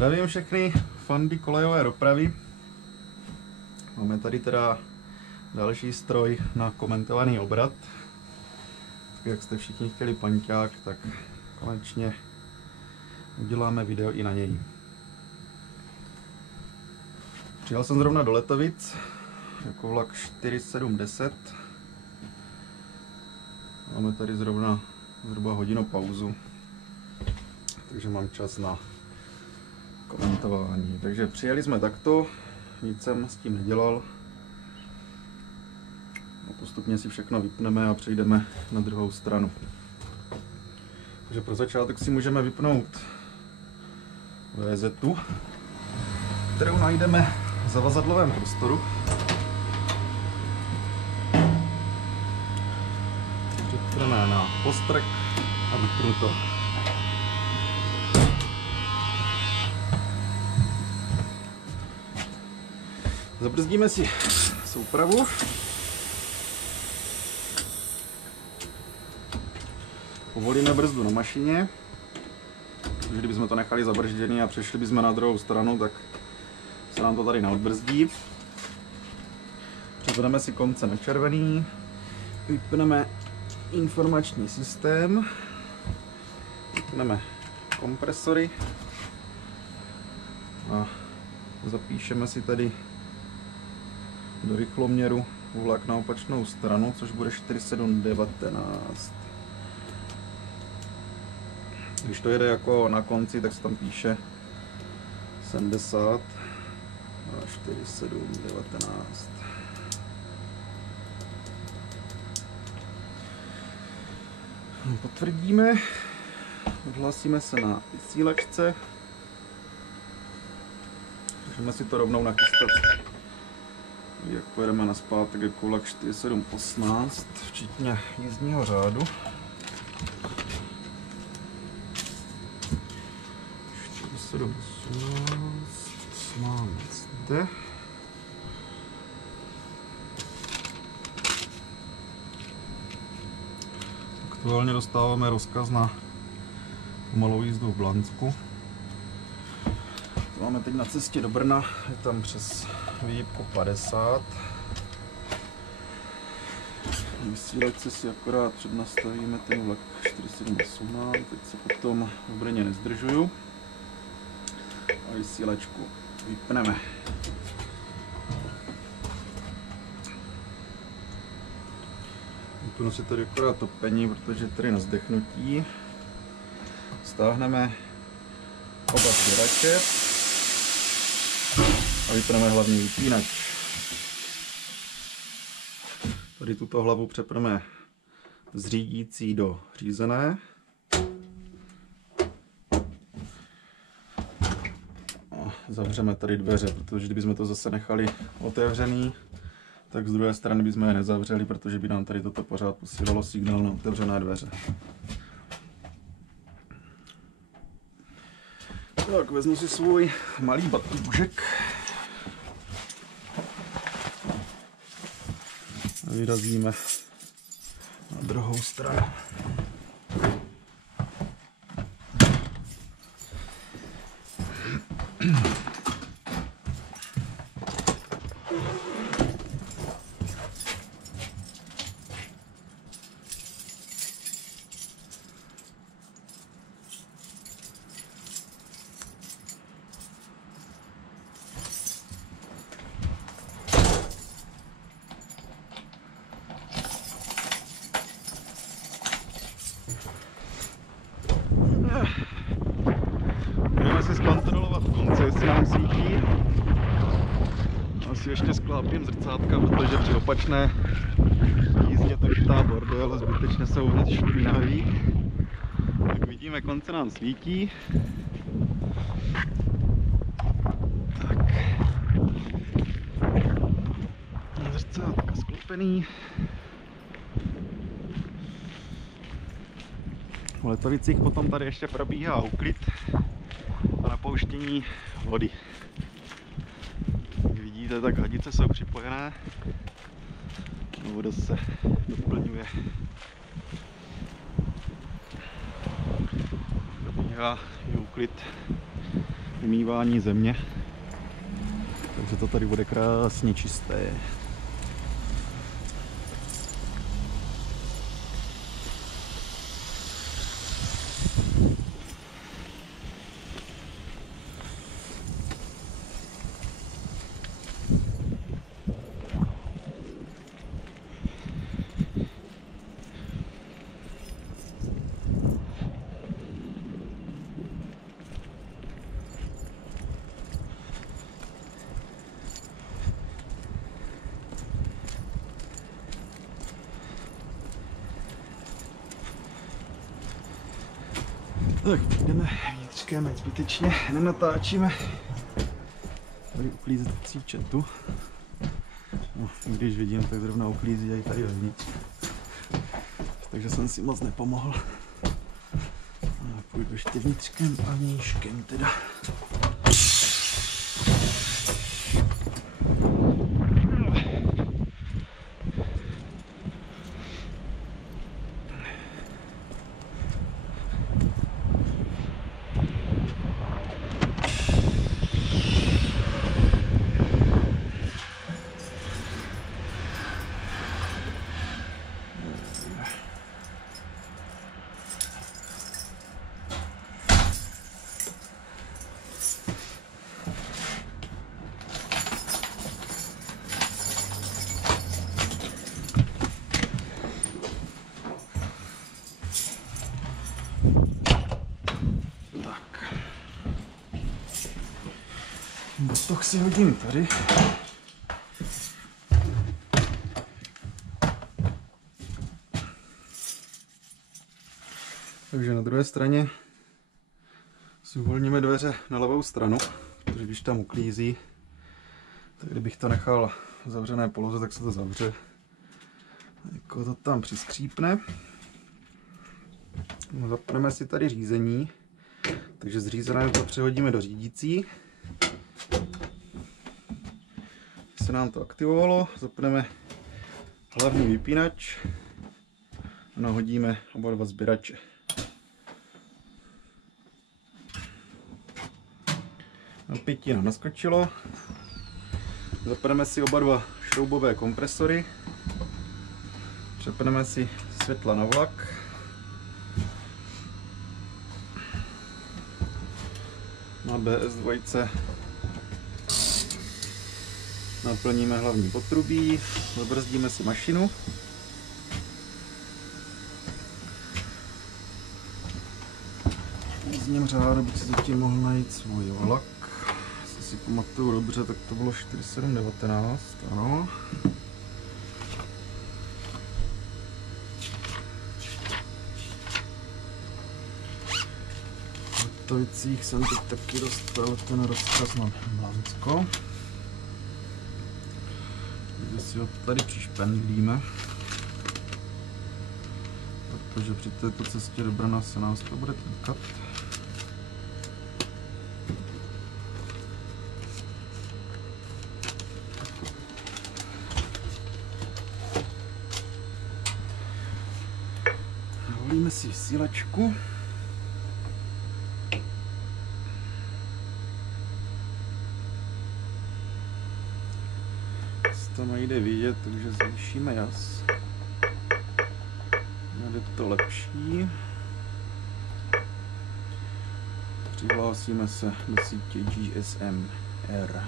Zdravím všechny fandy kolejové dopravy. Máme tady teda další stroj na komentovaný obrat. Tak jak jste všichni chtěli panťák, tak konečně uděláme video i na něj. Přijel jsem zrovna do Letovic jako vlak 4710. Máme tady zrovna zhruba hodinu pauzu, takže mám čas na komentování. Takže přijeli jsme takto, nic jsem s tím nedělal. Postupně si všechno vypneme a přejdeme na druhou stranu. Takže pro začátek si můžeme vypnout VZ, kterou najdeme v zavazadlovém prostoru. Připneme na postrk a vypnuto. Zabrzdíme si soupravu. Povolíme brzdu na mašině. Takže kdybychom to nechali zabržděný a přešli bychom na druhou stranu, tak se nám to tady neodbrzdí. Převedeme si konce na červený. Vypneme informační systém. Vypneme kompresory. A zapíšeme si tady do rychloměru vlak na opačnou stranu, což bude 4719. Když to jede jako na konci, tak se tam píše 70 a 4719. Potvrdíme, odhlásíme se na vysílačce. Můžeme si to rovnou nachystat, jak pojedeme nazpátek jako vlak 4718, včetně jízdního řádu. 4718 máme zde. Aktuálně dostáváme rozkaz na pomalou jízdu v Blansku. To máme teď na cestě do Brna, je tam přes výjibku 50. Vysílačce si akorát přednastavíme ten vlak 4718, teď se potom v Brně nezdržuju. A vysílačku vypneme. Vypnu si tady akorát topení, protože tady na zdechnutí. Stáhneme oba sběrače a vypneme hlavní vypínač. Tady tuto hlavu přepneme z řídící do řízené. Zavřeme tady dveře, protože kdybychom to zase nechali otevřený, tak z druhé strany bychom je nezavřeli, protože by nám tady toto pořád posílalo signál na otevřené dveře. Tak, vezmu si svůj malý batůžek a vyrazíme na druhou stranu. Můžeme si zkontrolovat konce, jestli nám svítí. Asi ještě sklápím zrcátka, protože při opačné jízdě to chytá bordel, zbytečně jsou hned špinavý. Tak vidíme, konce nám svítí. Tak. Zrcátka sklopený. V Letovicích potom tady ještě probíhá úklid a napouštění vody. Jak vidíte, tak hadice jsou připojené, voda se doplňuje. Probíhá i úklid vymývání země. Takže to tady bude krásně čisté. Tak jdeme vnitřkem, ať zbytečně nenatáčíme. Tady uklízet příčetu. No, když vidím, tak zrovna uklízí i tady vevnitř. Takže jsem si moc nepomohl. A půjdu ještě vnitřkem a vnějškem teda. Botox si hodím tady. Takže na druhé straně si uvolníme dveře na levou stranu, protože když tam uklízí, tak kdybych to nechal v zavřené poloze, tak se to zavře. Jako to tam přiskřípne. Zapneme si tady řízení, takže zřízené to přehodíme do řídící. Se nám to aktivovalo, zapneme hlavní vypínač a nahodíme oba dva sběrače. Napětí nám naskočilo, zapneme si oba dva šroubové kompresory, přepneme si světla na vlak, na BS2 naplníme hlavní potrubí, zabrzdíme si mašinu. Z něm řádu bych si zatím mohl najít svůj vlak. Jestli si pamatuju dobře, tak to bylo 4719, ano. V Letavicích jsem teď taky dostal ten rozkaz na Blansko. Takže si ho tady přišpendlíme, protože při této cestě do Brna se nás to bude týkat. Volíme si vysílačku. To nejde vidět, takže zvýšíme jas. Bude to lepší. Přihlásíme se do sítě GSM-R.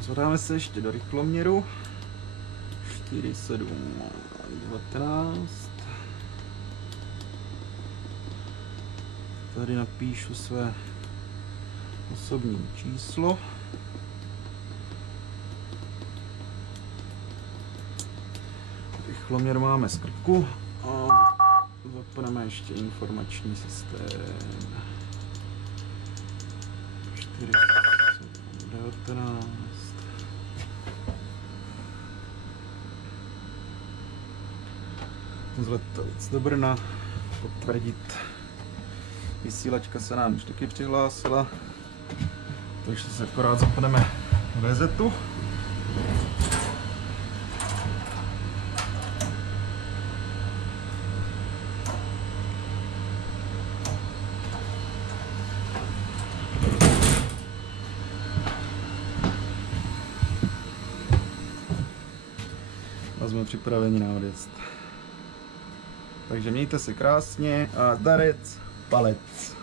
Zvedáme se ještě do rychloměru. 4719. Tady napíšu své osobní číslo. Rychloměr máme z krku a zapneme ještě informační systém. 4719. Z Letovic do Brna potvrdit. Vysílačka se nám už taky přihlásila, takže se akorát zapneme VZ-tu. a jsme připraveni na odjezd. Takže mějte se krásně a zdarec, palec.